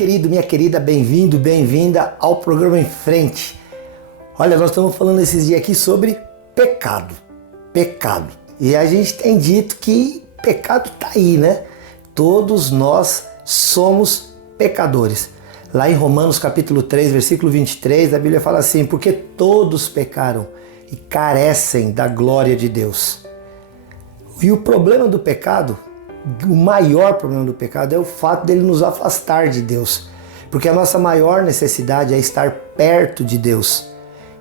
querido, minha querida, bem-vindo, bem-vinda ao programa Em Frente. Olha, nós estamos falando esses dias aqui sobre pecado. E a gente tem dito que pecado está aí, né? Todos nós somos pecadores. Lá em Romanos capítulo 3, versículo 23, a Bíblia fala assim: porque todos pecaram e carecem da glória de Deus. E o problema do pecado, o maior problema do pecado é o fato dele nos afastar de Deus. Porque a nossa maior necessidade é estar perto de Deus.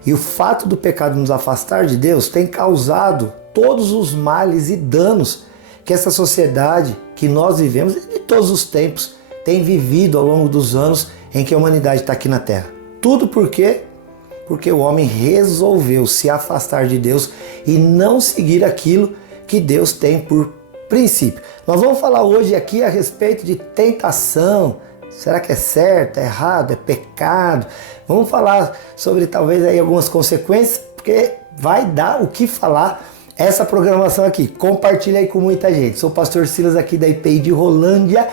E o fato do pecado nos afastar de Deus tem causado todos os males e danos que essa sociedade que nós vivemos e de todos os tempos tem vivido ao longo dos anos em que a humanidade está aqui na Terra. Tudo por quê? Porque o homem resolveu se afastar de Deus e não seguir aquilo que Deus tem por princípio. Nós vamos falar hoje aqui a respeito de tentação. Será que é certo, é errado, é pecado? Vamos falar sobre talvez aí algumas consequências, porque vai dar o que falar essa programação aqui. Compartilha aí com muita gente. Sou o pastor Silas aqui da IPI de Rolândia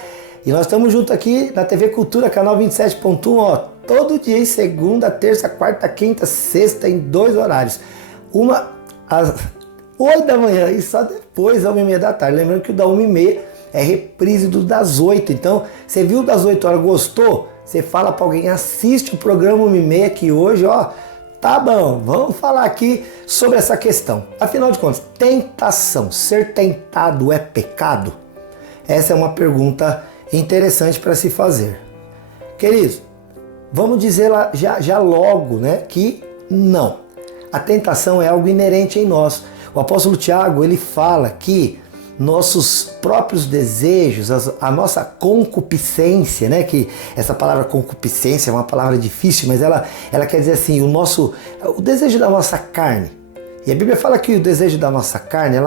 e nós estamos juntos aqui na TV Cultura, canal 27.1, ó, todo dia, em segunda, terça, quarta, quinta, sexta, em 2 horários. Uma às 8 da manhã e só depois, às 1h30 da tarde. Lembrando que o da 1h30 é reprise do das 8. Então, você viu das 8 horas, gostou? Você fala para alguém, assiste o programa 1h30 que hoje, ó, tá bom, vamos falar aqui sobre essa questão. Afinal de contas, tentação, ser tentado é pecado? Essa é uma pergunta interessante para se fazer. Queridos, vamos dizer lá já logo, né, que não. A tentação é algo inerente em nós. O apóstolo Tiago, ele fala que nossos próprios desejos, a nossa concupiscência, né? Que essa palavra concupiscência é uma palavra difícil, mas ela quer dizer assim, o desejo da nossa carne. E a Bíblia fala que o desejo da nossa carne,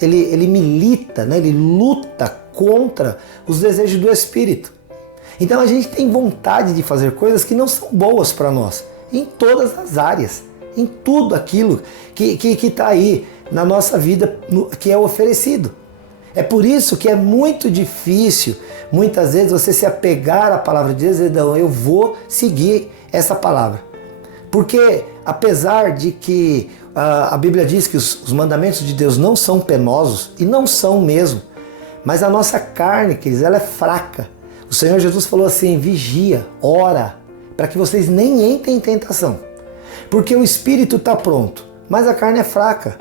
ele milita, né? Ele luta contra os desejos do Espírito. Então a gente tem vontade de fazer coisas que não são boas para nós, em todas as áreas, em tudo aquilo que está aí na nossa vida, que é oferecido. É por isso que é muito difícil, muitas vezes, você se apegar à palavra de Deus e dizer, não, eu vou seguir essa palavra. Porque, apesar de que a Bíblia diz que os mandamentos de Deus não são penosos, e não são mesmo, mas a nossa carne, queridos, ela é fraca. O Senhor Jesus falou assim, vigia, ora, para que vocês nem entrem em tentação. Porque o espírito está pronto, mas a carne é fraca.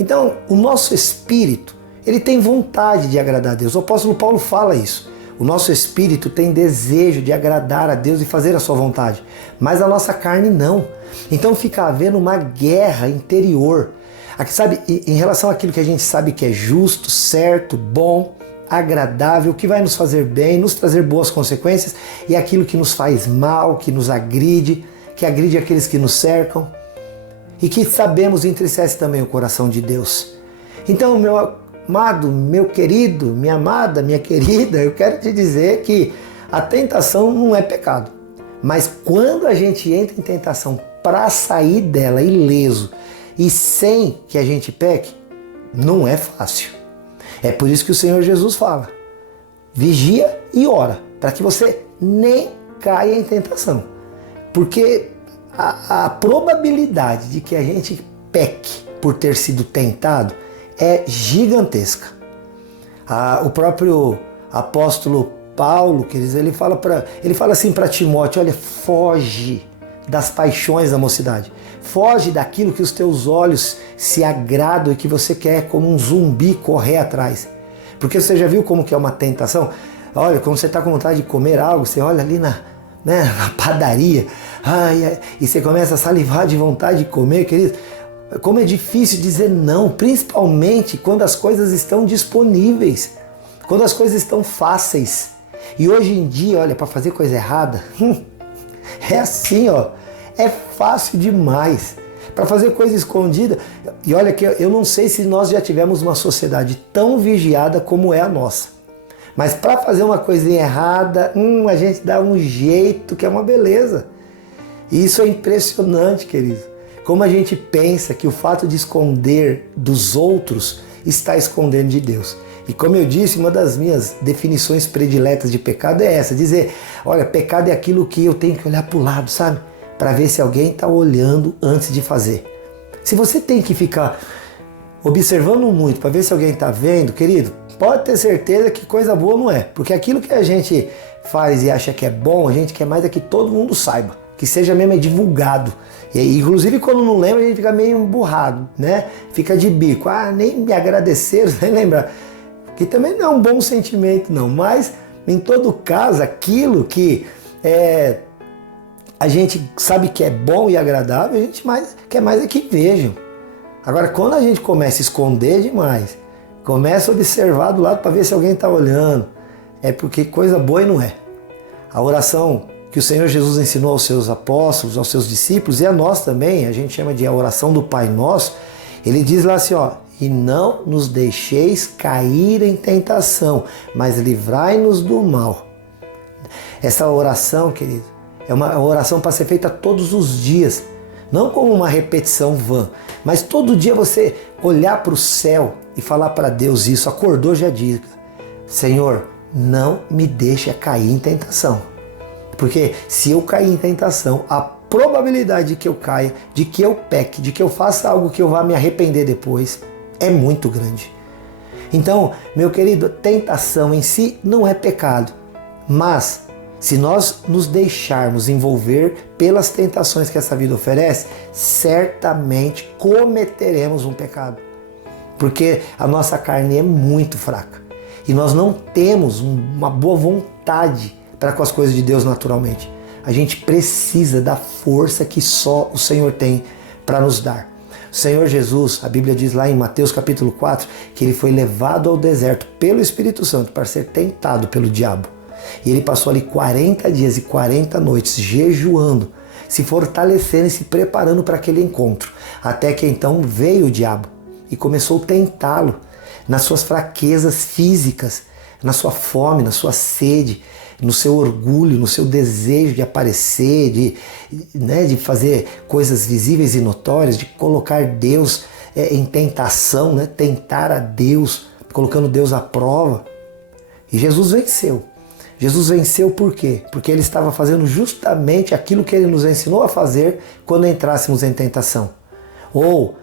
Então, o nosso espírito, ele tem vontade de agradar a Deus. O apóstolo Paulo fala isso. O nosso espírito tem desejo de agradar a Deus e fazer a sua vontade, mas a nossa carne não. Então fica havendo uma guerra interior. Aqui, sabe, em relação àquilo que a gente sabe que é justo, certo, bom, agradável, que vai nos fazer bem, nos trazer boas consequências, e aquilo que nos faz mal, que nos agride, que agride aqueles que nos cercam, e que sabemos entristece também o coração de Deus. Então, meu amado, meu querido, minha amada, minha querida, eu quero te dizer que a tentação não é pecado. Mas quando a gente entra em tentação para sair dela ileso e sem que a gente peque, não é fácil. É por isso que o Senhor Jesus fala, vigia e ora, para que você nem caia em tentação. Porque a probabilidade de que a gente peque por ter sido tentado é gigantesca. O próprio apóstolo Paulo, queridos, ele fala assim para Timóteo, olha, foge das paixões da mocidade. Foge daquilo que os teus olhos se agradam e que você quer como um zumbi correr atrás. Porque você já viu como que é uma tentação? Olha, quando você está com vontade de comer algo, você olha ali na padaria, e você começa a salivar de vontade de comer, querido. Como é difícil dizer não, principalmente quando as coisas estão disponíveis, quando as coisas estão fáceis. E hoje em dia, olha, para fazer coisa errada, é assim, ó, é fácil demais. Para fazer coisa escondida, e olha que eu não sei se nós já tivemos uma sociedade tão vigiada como é a nossa. Mas para fazer uma coisinha errada, a gente dá um jeito que é uma beleza. E isso é impressionante, querido. Como a gente pensa que o fato de esconder dos outros está escondendo de Deus. E como eu disse, uma das minhas definições prediletas de pecado é essa, dizer, olha, pecado é aquilo que eu tenho que olhar para o lado, sabe? Para ver se alguém está olhando antes de fazer. Se você tem que ficar observando muito para ver se alguém está vendo, querido, pode ter certeza que coisa boa não é. Porque aquilo que a gente faz e acha que é bom, a gente quer mais é que todo mundo saiba, que seja mesmo divulgado. E, inclusive quando não lembra, a gente fica meio emburrado, né? Fica de bico, nem me agradeceram, nem lembrar. Que também não é um bom sentimento não, mas em todo caso, aquilo que a gente sabe que é bom e agradável, a gente quer mais é que vejam. Agora, quando a gente começa a esconder demais, começa a observar do lado para ver se alguém está olhando, é porque coisa boa e não é. A oração que o Senhor Jesus ensinou aos seus apóstolos, aos seus discípulos e a nós também, a gente chama de a oração do Pai Nosso, ele diz lá assim, e não nos deixeis cair em tentação, mas livrai-nos do mal. Essa oração, querido, é uma oração para ser feita todos os dias, não como uma repetição vã, mas todo dia você olhar para o céu e falar para Deus isso, acordou, já diga, Senhor, não me deixe cair em tentação. Porque se eu cair em tentação, a probabilidade de que eu caia, de que eu peque, de que eu faça algo que eu vá me arrepender depois, é muito grande. Então, meu querido, tentação em si não é pecado, mas se nós nos deixarmos envolver pelas tentações que essa vida oferece, certamente cometeremos um pecado. Porque a nossa carne é muito fraca e nós não temos uma boa vontade para com as coisas de Deus naturalmente. A gente precisa da força que só o Senhor tem para nos dar. O Senhor Jesus, a Bíblia diz lá em Mateus capítulo 4, que ele foi levado ao deserto pelo Espírito Santo para ser tentado pelo diabo. E ele passou ali 40 dias e 40 noites jejuando, se fortalecendo e se preparando para aquele encontro. Até que então veio o diabo e começou a tentá-lo nas suas fraquezas físicas, na sua fome, na sua sede, no seu orgulho, no seu desejo de aparecer, de fazer coisas visíveis e notórias, de colocar Deus em tentação, né? Tentar a Deus, colocando Deus à prova. E Jesus venceu. Jesus venceu por quê? Porque ele estava fazendo justamente aquilo que ele nos ensinou a fazer quando entrássemos em tentação. Ou,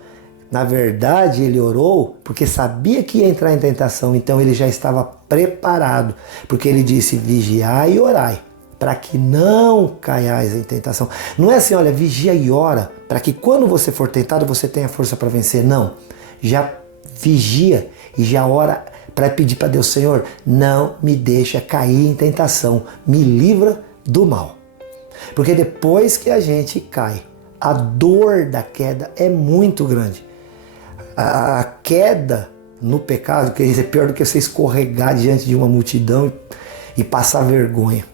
na verdade, ele orou porque sabia que ia entrar em tentação, então ele já estava preparado, porque ele disse, vigiai e orai, para que não caiais em tentação. Não é assim, olha, vigia e ora, para que quando você for tentado, você tenha força para vencer. Não, já vigia e já ora para pedir para Deus, Senhor, não me deixa cair em tentação, me livra do mal. Porque depois que a gente cai, a dor da queda é muito grande. A queda no pecado, que é pior do que você escorregar diante de uma multidão e passar vergonha.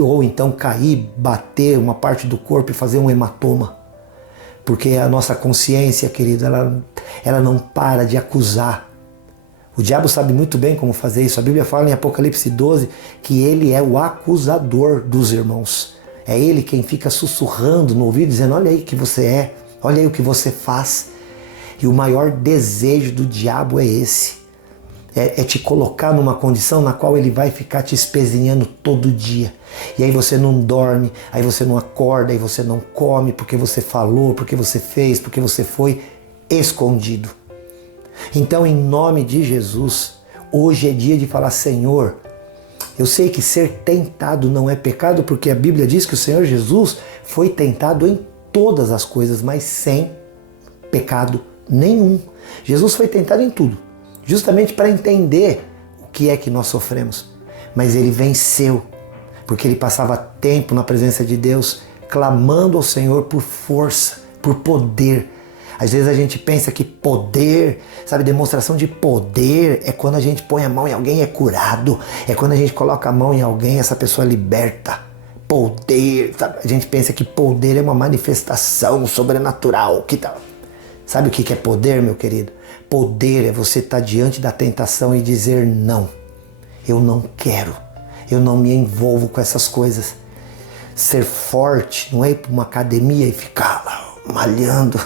Ou então cair, bater uma parte do corpo e fazer um hematoma. Porque a nossa consciência, querido, ela não para de acusar. O diabo sabe muito bem como fazer isso. A Bíblia fala em Apocalipse 12 que ele é o acusador dos irmãos. É ele quem fica sussurrando no ouvido, dizendo, olha aí o que você é, olha aí o que você faz. E o maior desejo do diabo é esse. É te colocar numa condição na qual ele vai ficar te espezinhando todo dia. E aí você não dorme, aí você não acorda, aí você não come porque você falou, porque você fez, porque você foi escondido. Então, em nome de Jesus, hoje é dia de falar, Senhor, eu sei que ser tentado não é pecado, porque a Bíblia diz que o Senhor Jesus foi tentado em todas as coisas, mas sem pecado nenhum. Jesus foi tentado em tudo, justamente para entender o que é que nós sofremos. Mas ele venceu, porque ele passava tempo na presença de Deus, clamando ao Senhor por força, por poder. Às vezes a gente pensa que poder, sabe, demonstração de poder é quando a gente põe a mão em alguém e é curado. É quando a gente coloca a mão em alguém e essa pessoa liberta. Poder, sabe? A gente pensa que poder é uma manifestação sobrenatural. Que tal? Sabe o que é poder, meu querido? Poder é você estar diante da tentação e dizer não. Eu não quero. Eu não me envolvo com essas coisas. Ser forte não é ir para uma academia e ficar lá malhando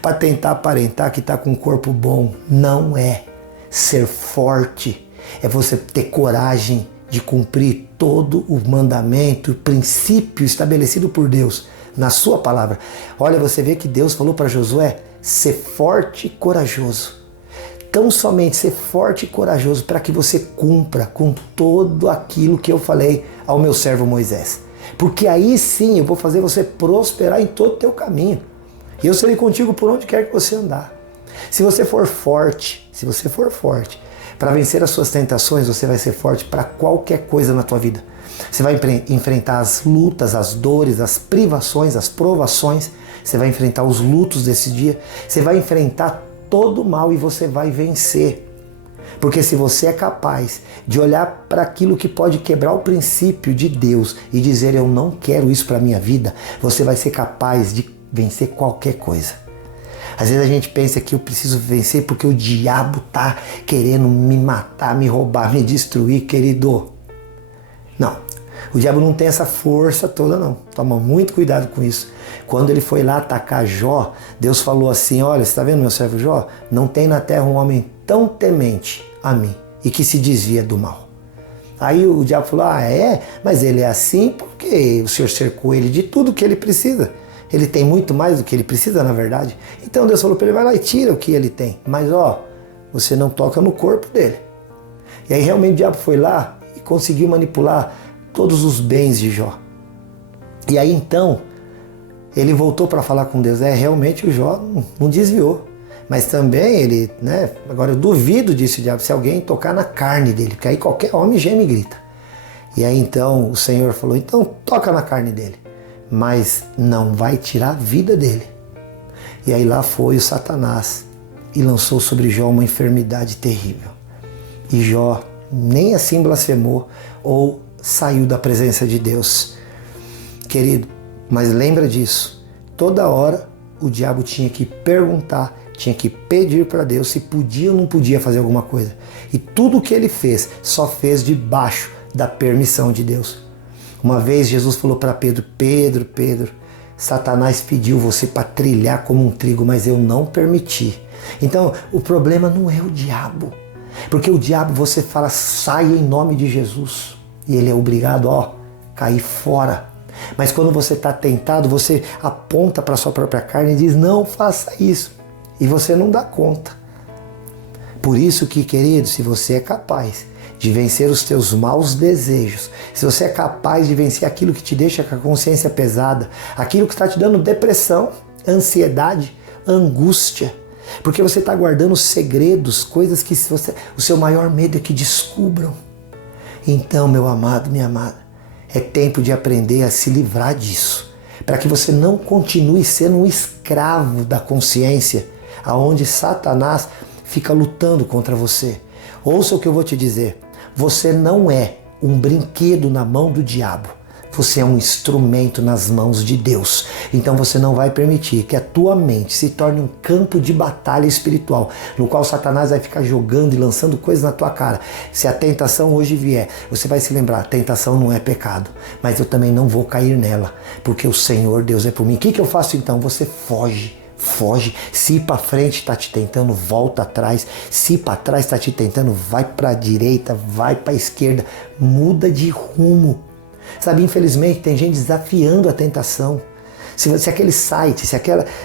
para tentar aparentar que está com um corpo bom. Não é. Ser forte é você ter coragem de cumprir todo o mandamento, o princípio estabelecido por Deus na sua palavra. Olha, você vê que Deus falou para Josué, ser forte e corajoso. Tão somente ser forte e corajoso para que você cumpra com tudo aquilo que eu falei ao meu servo Moisés. Porque aí sim eu vou fazer você prosperar em todo o teu caminho. E eu serei contigo por onde quer que você andar. Se você for forte, para vencer as suas tentações, você vai ser forte para qualquer coisa na tua vida. Você vai enfrentar as lutas, as dores, as privações, as provações. Você vai enfrentar os lutos desse dia. Você vai enfrentar todo o mal e você vai vencer. Porque se você é capaz de olhar para aquilo que pode quebrar o princípio de Deus e dizer eu não quero isso para a minha vida, você vai ser capaz de vencer qualquer coisa. Às vezes a gente pensa que eu preciso vencer porque o diabo está querendo me matar, me roubar, me destruir, querido. Não, o diabo não tem essa força toda não. Toma muito cuidado com isso. Quando ele foi lá atacar Jó, Deus falou assim, olha, você está vendo meu servo Jó? Não tem na terra um homem tão temente a mim e que se desvia do mal. Aí o diabo falou, mas ele é assim porque o Senhor cercou ele de tudo que ele precisa. Ele tem muito mais do que ele precisa, na verdade. Então Deus falou para ele, vai lá e tira o que ele tem. Mas você não toca no corpo dele. E aí realmente o diabo foi lá e conseguiu manipular todos os bens de Jó. E aí então, ele voltou para falar com Deus. Realmente o Jó não desviou. Mas também ele, agora eu duvido disso, diabo, se alguém tocar na carne dele. Porque aí qualquer homem geme e grita. E aí então o Senhor falou, então toca na carne dele. Mas não vai tirar a vida dele. E aí lá foi o Satanás e lançou sobre Jó uma enfermidade terrível. E Jó nem assim blasfemou ou saiu da presença de Deus. Querido, mas lembra disso, toda hora o diabo tinha que perguntar, tinha que pedir para Deus se podia ou não podia fazer alguma coisa. E tudo o que ele fez, só fez debaixo da permissão de Deus. Uma vez Jesus falou para Pedro, Pedro, Satanás pediu você para trilhar como um trigo, mas eu não permiti. Então o problema não é o diabo, porque o diabo você fala, sai em nome de Jesus, e ele é obrigado a cair fora. Mas quando você está tentado, você aponta para a sua própria carne e diz, não faça isso, e você não dá conta. Por isso que, querido, se você é capaz de vencer os teus maus desejos, se você é capaz de vencer aquilo que te deixa com a consciência pesada, aquilo que está te dando depressão, ansiedade, angústia, porque você está guardando segredos, coisas que o seu maior medo é que descubram. Então, meu amado, minha amada, é tempo de aprender a se livrar disso, para que você não continue sendo um escravo da consciência, aonde Satanás fica lutando contra você. Ouça o que eu vou te dizer. Você não é um brinquedo na mão do diabo. Você é um instrumento nas mãos de Deus. Então você não vai permitir que a tua mente se torne um campo de batalha espiritual, no qual Satanás vai ficar jogando e lançando coisas na tua cara. Se a tentação hoje vier, você vai se lembrar, tentação não é pecado, mas eu também não vou cair nela, porque o Senhor Deus é por mim. O que eu faço então? Você foge. Se ir para frente está te tentando, volta atrás. Se ir para trás está te tentando, vai para a direita, vai para a esquerda. Muda de rumo. Sabe, infelizmente tem gente desafiando a tentação. Se aquele site, se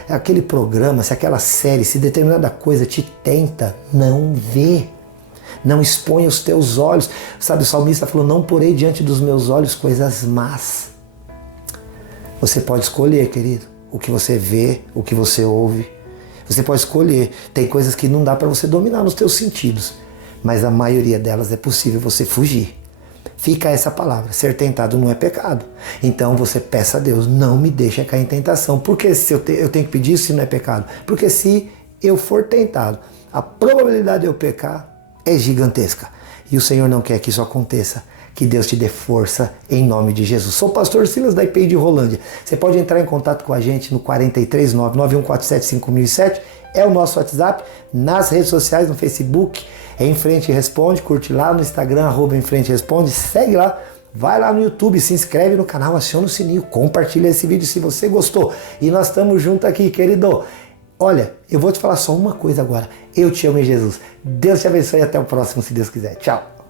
aquele programa, se aquela série, se determinada coisa te tenta, não vê. Não exponha os teus olhos. Sabe, o salmista falou, não porei diante dos meus olhos coisas más. Você pode escolher, querido. O que você vê, o que você ouve. Você pode escolher. Tem coisas que não dá para você dominar nos teus sentidos, mas a maioria delas é possível você fugir. Fica essa palavra, ser tentado não é pecado. Então você peça a Deus, não me deixe cair em tentação. Porque se eu tenho que pedir isso se não é pecado? Porque se eu for tentado, a probabilidade de eu pecar é gigantesca. E o Senhor não quer que isso aconteça. Que Deus te dê força em nome de Jesus. Sou o pastor Silas da IPI de Rolândia. Você pode entrar em contato com a gente no 439-9147-5007. É o nosso WhatsApp. Nas redes sociais, no Facebook, Em Frente Responde. Curte lá no Instagram, @EmFrenteResponde. Segue lá. Vai lá no YouTube, se inscreve no canal, aciona o sininho, compartilha esse vídeo se você gostou. E nós estamos juntos aqui, querido. Olha, eu vou te falar só uma coisa agora. Eu te amo em Jesus. Deus te abençoe e até o próximo, se Deus quiser. Tchau.